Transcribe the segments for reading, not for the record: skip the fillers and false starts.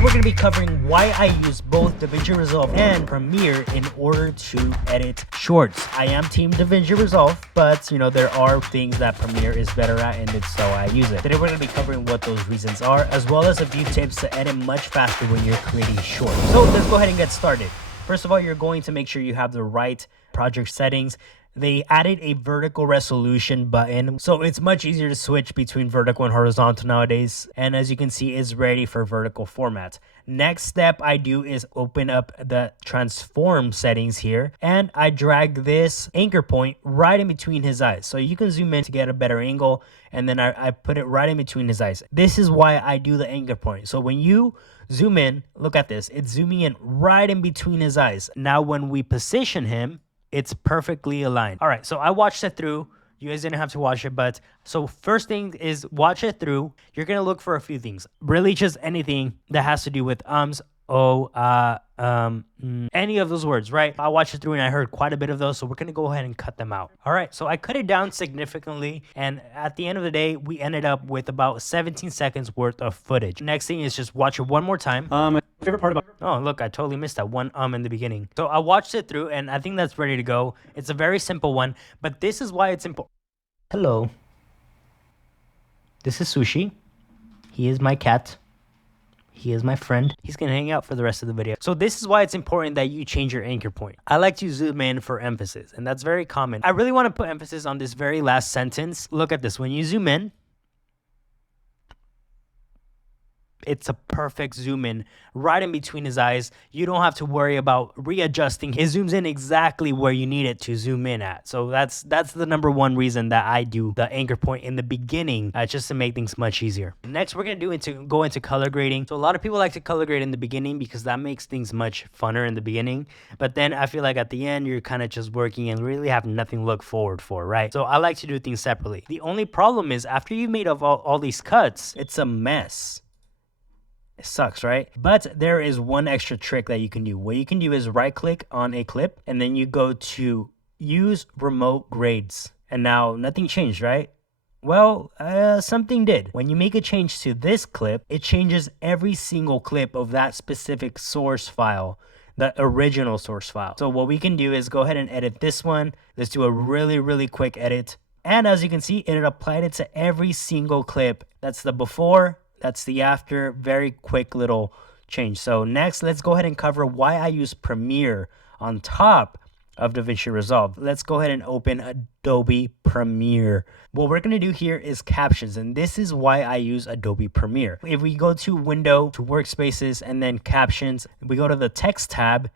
Today we're going to be covering why I use both Davinci Resolve and Premiere in order to edit shorts. I am team Davinci Resolve, but you know, there are things that Premiere is better at, and so I use it. Today we're going to be covering what those reasons are, as well as a few tips to edit much faster when you're creating shorts. So let's go ahead and get started. First of all, you're going to make sure you have the right project settings. They added a vertical resolution button, so it's much easier to switch between vertical and horizontal nowadays. And as you can see, it's ready for vertical format. Next step I do is open up the transform settings here, and I drag this anchor point right in between his eyes. So you can zoom in to get a better angle, and then I put it right in between his eyes. This is why I do the anchor point. So when you zoom in, look at this, it's zooming in right in between his eyes. Now when we position him, it's perfectly aligned. All right, so I watched it through. You guys didn't have to watch it, but so first thing is watch it through. You're gonna look for a few things, really just anything that has to do with any of those words, right? I watched it through and I heard quite a bit of those, so we're gonna go ahead and cut them out. All right, so I cut it down significantly, and at the end of the day, we ended up with about 17 seconds worth of footage. Next thing is just watch it one more time. My favorite part about... Oh, look, I totally missed that one in the beginning. So I watched it through, and I think that's ready to go. It's a very simple one, but this is why it's important. Hello. This is Sushi. He is my cat. He is my friend. He's gonna hang out for the rest of the video. So this is why it's important that you change your anchor point. I like to zoom in for emphasis, and that's very common. I really want to put emphasis on this very last sentence. Look at this. When you zoom in, it's a perfect zoom in right in between his eyes. You don't have to worry about readjusting. It zooms in exactly where you need it to zoom in at. So that's the number one reason that I do the anchor point in the beginning, just to make things much easier. Next, we're gonna go into color grading. So a lot of people like to color grade in the beginning because that makes things much funner in the beginning. But then I feel like at the end, you're kind of just working and really have nothing to look forward for, right? So I like to do things separately. The only problem is after you've made all these cuts, it's a mess. It sucks, right? But there is one extra trick that you can do. What you can do is right click on a clip, and then you go to use remote grades. And now nothing changed, right? Well, something did. When you make a change to this clip, it changes every single clip of that specific source file, the original source file. So what we can do is go ahead and edit this one. Let's do a really quick edit. And as you can see, it applied it to every single clip. That's the before, that's the after. Very quick little change. So next, let's go ahead and cover why I use Premiere on top of Davinci Resolve. Let's go ahead and open Adobe Premiere. What we're going to do here is captions, and this is why I use Adobe Premiere. If we go to Window, to Workspaces, and then Captions, we go to the Text tab,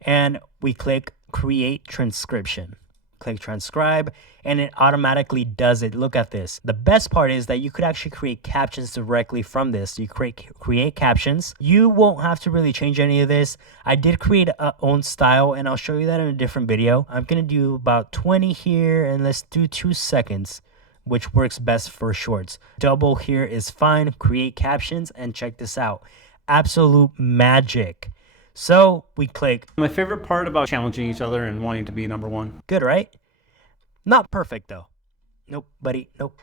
and we click Create Transcription. Click transcribe, and it automatically does it. Look at this. The best part is that you could actually create captions directly from this. You create captions. You won't have to really change any of this. I did create a own style, and I'll show you that in a different video. I'm gonna do about 20 here, and let's do 2 seconds, which works best for shorts. Double here is fine. Create captions, and check this out. Absolute magic. So we click. My favorite part about challenging each other and wanting to be number one. Good, right? Not perfect though. Nope, buddy. Nope.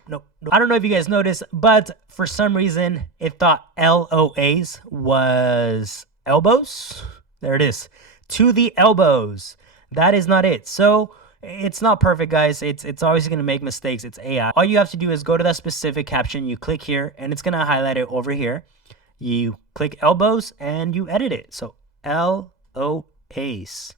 I don't know if you guys noticed, but for some reason it thought LOAs was elbows. There it is. To the elbows. That is not it. So it's not perfect, guys. It's always going to make mistakes. It's AI. All you have to do is go to that specific caption. You click here, and it's going to highlight it over here. You click elbows, and you edit it. So LOAs.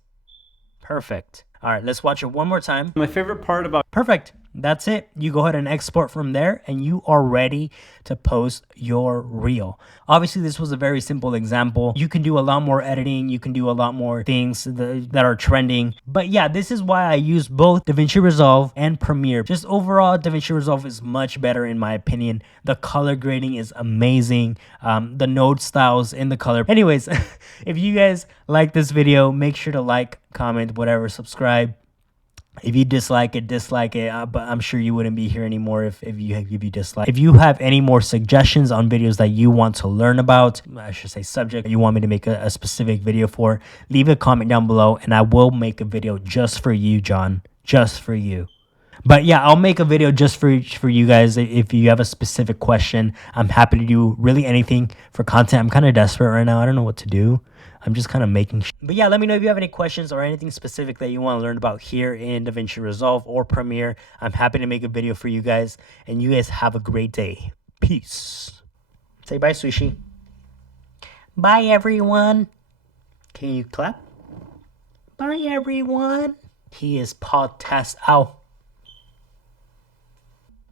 Perfect. All right, let's watch it one more time. My favorite part about... Perfect. That's it. You go ahead and export from there, and you are ready to post your reel. Obviously, this was a very simple example. You can do a lot more editing. You can do a lot more things that are trending. But yeah, this is why I use both Davinci Resolve and Premiere. Just overall, Davinci Resolve is much better in my opinion. The color grading is amazing. The node styles in the color. Anyways, if you guys like this video, make sure to like, comment, whatever, subscribe. If you dislike it, but I'm sure you wouldn't be here anymore if you dislike. If you have any more suggestions on videos that you want to learn about, I should say subject you want me to make a specific video for, leave a comment down below and I will make a video just for you, John, just for you. But yeah, I'll make a video just for you guys. If you have a specific question, I'm happy to do really anything for content. I'm kind of desperate right now. I don't know what to do. I'm just kind of making. But yeah, let me know if you have any questions or anything specific that you want to learn about here in DaVinci Resolve or Premiere. I'm happy to make a video for you guys. And you guys have a great day. Peace. Say bye, Sushi. Bye, everyone. Can you clap? Bye, everyone. He is podcast. Ow.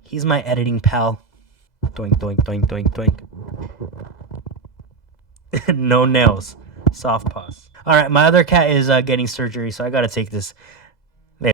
He's my editing pal. Doink, doink, doink, doink, doink. No nails. Soft paws. All right, my other cat is getting surgery, so I gotta take this